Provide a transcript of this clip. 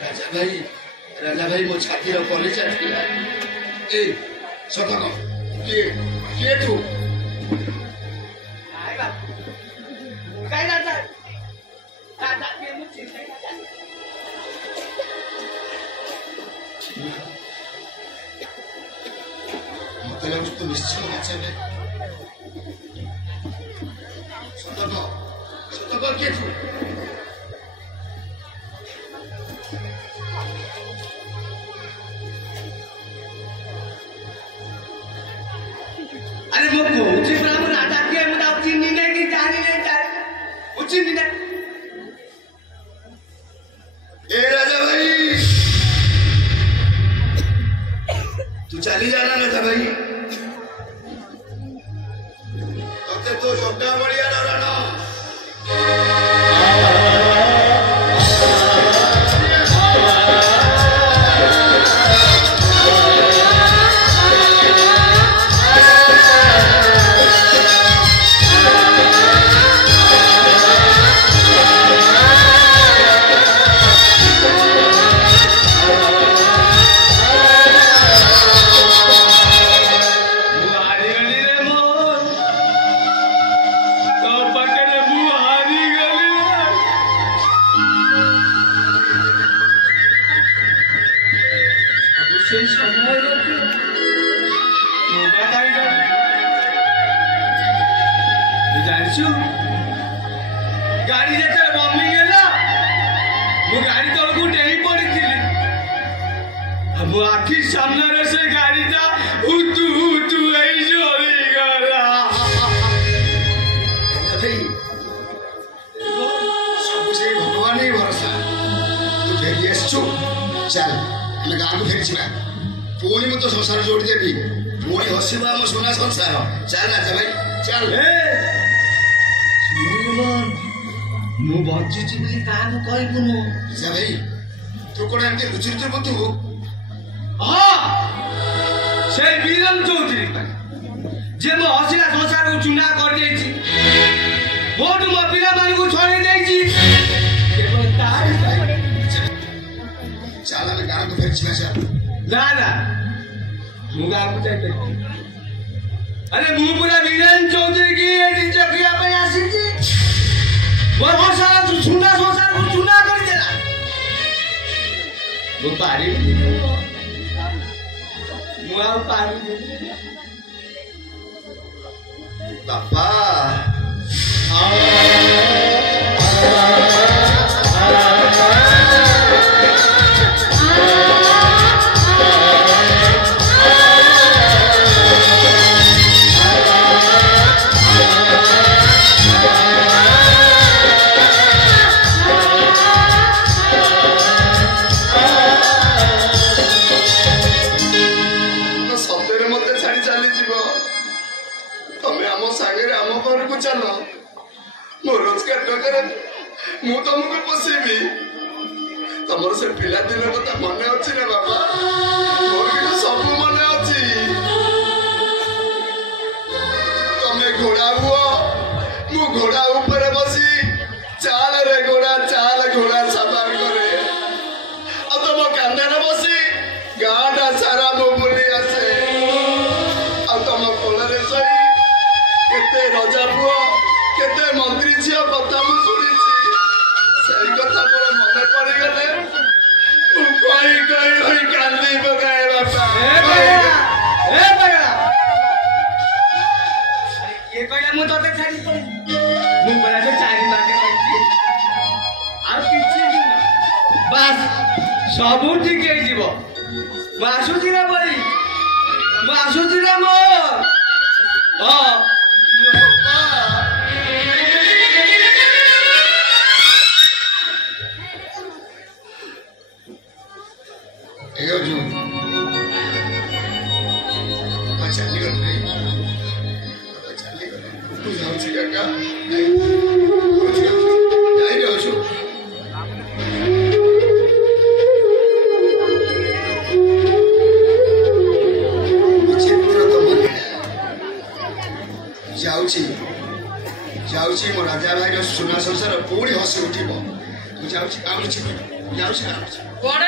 राजा भाई मो छाती रो कॉलेज आतिला ए सतक के तू आय बाप काय राजा राजा के मु चिंता राजा मतलब तो निश्चय राजा भाई सतक के तू अरे वो कोची ब्राह्म राजा के मुदा चिन्नी नहीं की जानी नहीं जानी चिन्नी नहीं ए राजा भाई तू चली जाना राजा भाई तो शब्द बढ़िया ना रहना गाड़ी जैसे बम्बी गेला वो गाड़ी तो को डेही पड़ी थी अब आखिर सामने रे से गाड़ी ता उतु ऐ जोरी गला भाई सब से भगवान ही भरोसा तू फेरी आसचु चल हम गाँव को फेरी छिबा पुणी मत संसार जोड़ी देवी पुणी हसिबा हम सोना संसार चल राजा भाई चल मु बच्ची भाई कान कहबुनु राजा भाई तू कोन एमती लुचि लुचि बुतु हां से बीरन चौधरी जे मो हसिला संसार को चुना कर देछि बोट मो पिला मानी को छोड़ी देछि केवल तार चल हम गाँव को फेरी छिबा चल ना ना मु गाँव को जाते अरे मु पूरा बीरन चौधरी की एडी चकिया पे आसी वो संसार चुना संसार को चुना कर देला वो पारी मुआ पारी बापा चल मो रोजगार टकर मु तुमको पोसेबी तमर से पिला दिन कथा मन अच्छी ना बाबा मोर कि सब मन अच्छी तमे घोड़ा हुआ मु घोड़ा ऊपर बसी चाल रे घोड़ा सवार करे आ तुम कांधे बसी गाँटा सारा मु बुली आसे आ तुम कोलरे सही केते राजा पुओ केते मंत्री झियो कथा मु सुनिछि सही कथा मोर मने पड़ी गले कोई कांदी पकाए बापा ए बड़ा ये कहला मु तोते छाड़ी पड़ी मु बड़ा से चारी माके पड़ी आ पिछि बस सब ठीक हे जीवो मासुजी रे बड़ी मासुजी रे मो हां जाऊँ मो राजा भाई सुना संसार पुणी हसी उठब मुझे काम ଯାଉଛି କାମ ଅଛି। କୁଆଡେ